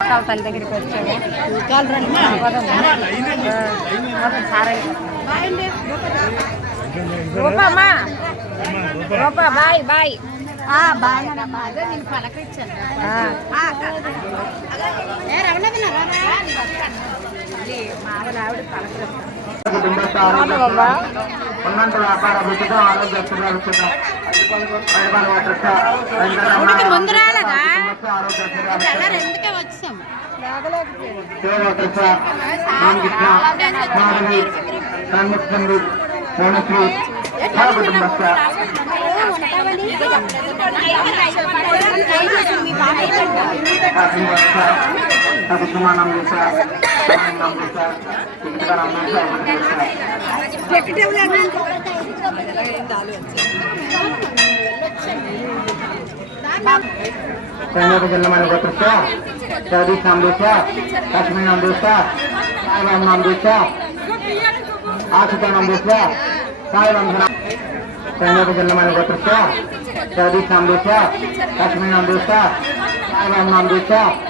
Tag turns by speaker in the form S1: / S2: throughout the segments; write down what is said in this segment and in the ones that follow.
S1: కాళ్ళ తల్లి దగ్గరికి వచ్చాము సారే. రూపమ్మా రూపా బాయ్ బాయ్.
S2: పలకరించాను.
S1: మా ఆవిడ ఆవిడ పలకరిస్తాను
S3: కుటుంబ ఉన్నంత వ్యాపార అభివృద్ధితో ఆరోగ్య కుటుంబస్థ tapi semua enam desa, enam desa, kita enam desa, Tengok jalan mana berterusnya, jadi enam desa, Kashmir enam desa, Thailand enam desa, Afrika enam desa, saya enam. Tengok jalan mana berterusnya, jadi
S4: enam desa, Kashmir enam desa, saya enam desa.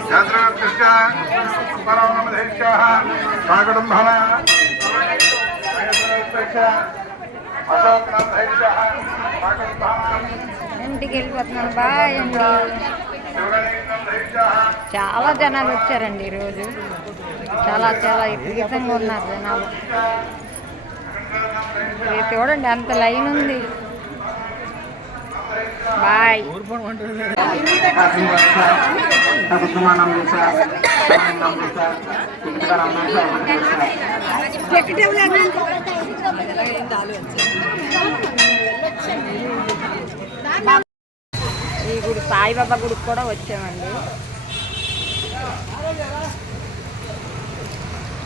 S4: వెంకటగోత్రస్య నారాయణనామధైష్య
S1: ఇంటికి వెళ్ళిపోతున్నాను bye అండి చాలా జనాలు వచ్చారండి ఈరోజు. చాలా చాలా విపరీతంగా ఉన్నారు జనాలు. చూడండి అంత లైన్ ఉంది. బాయ్. ఈ గుడి సాయిబాబా గుడికి కూడా వచ్చామండి.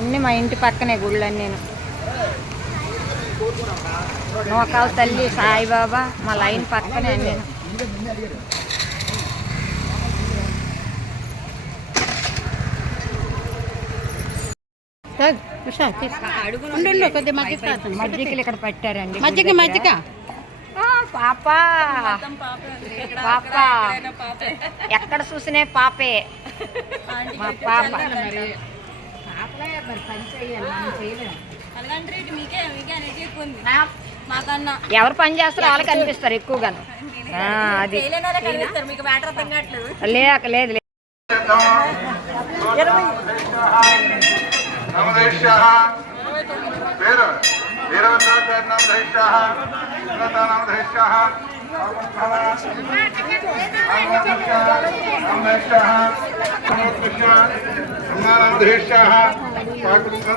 S1: అన్నీ మా ఇంటి పక్కనే గుళ్ళని నేను. నోకాల తల్లి సాయిబాబా మా లైన్ పక్కనే నేను
S2: ఉండు కొద్ది మజ్జిగ తాగుతాను.
S1: మజ్జిగలు ఇక్కడ పెట్టారండి.
S2: మజ్జిగ మజ్జిగ.
S1: ఆ, పాప. పాప. ఎక్కడ చూసినే పాపే. మా పాప.
S5: మాకన్నా
S1: ఎవరు పని చేస్తారో వాళ్ళకి కనిపిస్తారు ఎక్కువగాను. ఆ, అది.
S5: కనిపిస్తారు మీకు మ్యాటర్ అర్థం కావట్లేదు.
S1: లేక లేదు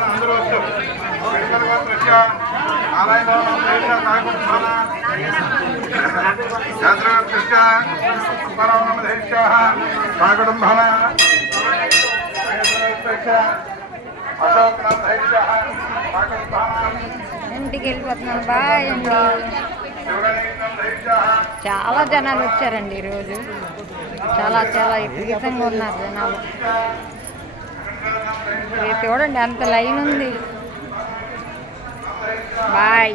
S4: అందరూ వస్తారు అశోక్
S1: ఇంటికి వెళ్ళిపోతున్నాను బాయ్ అండి. చాలా జనాలు వచ్చారండి ఈరోజు. చాలా చాలా విపరీతంగా ఉన్నారు జనాలు. చూడండి అంత లైన్ ఉంది. బాయ్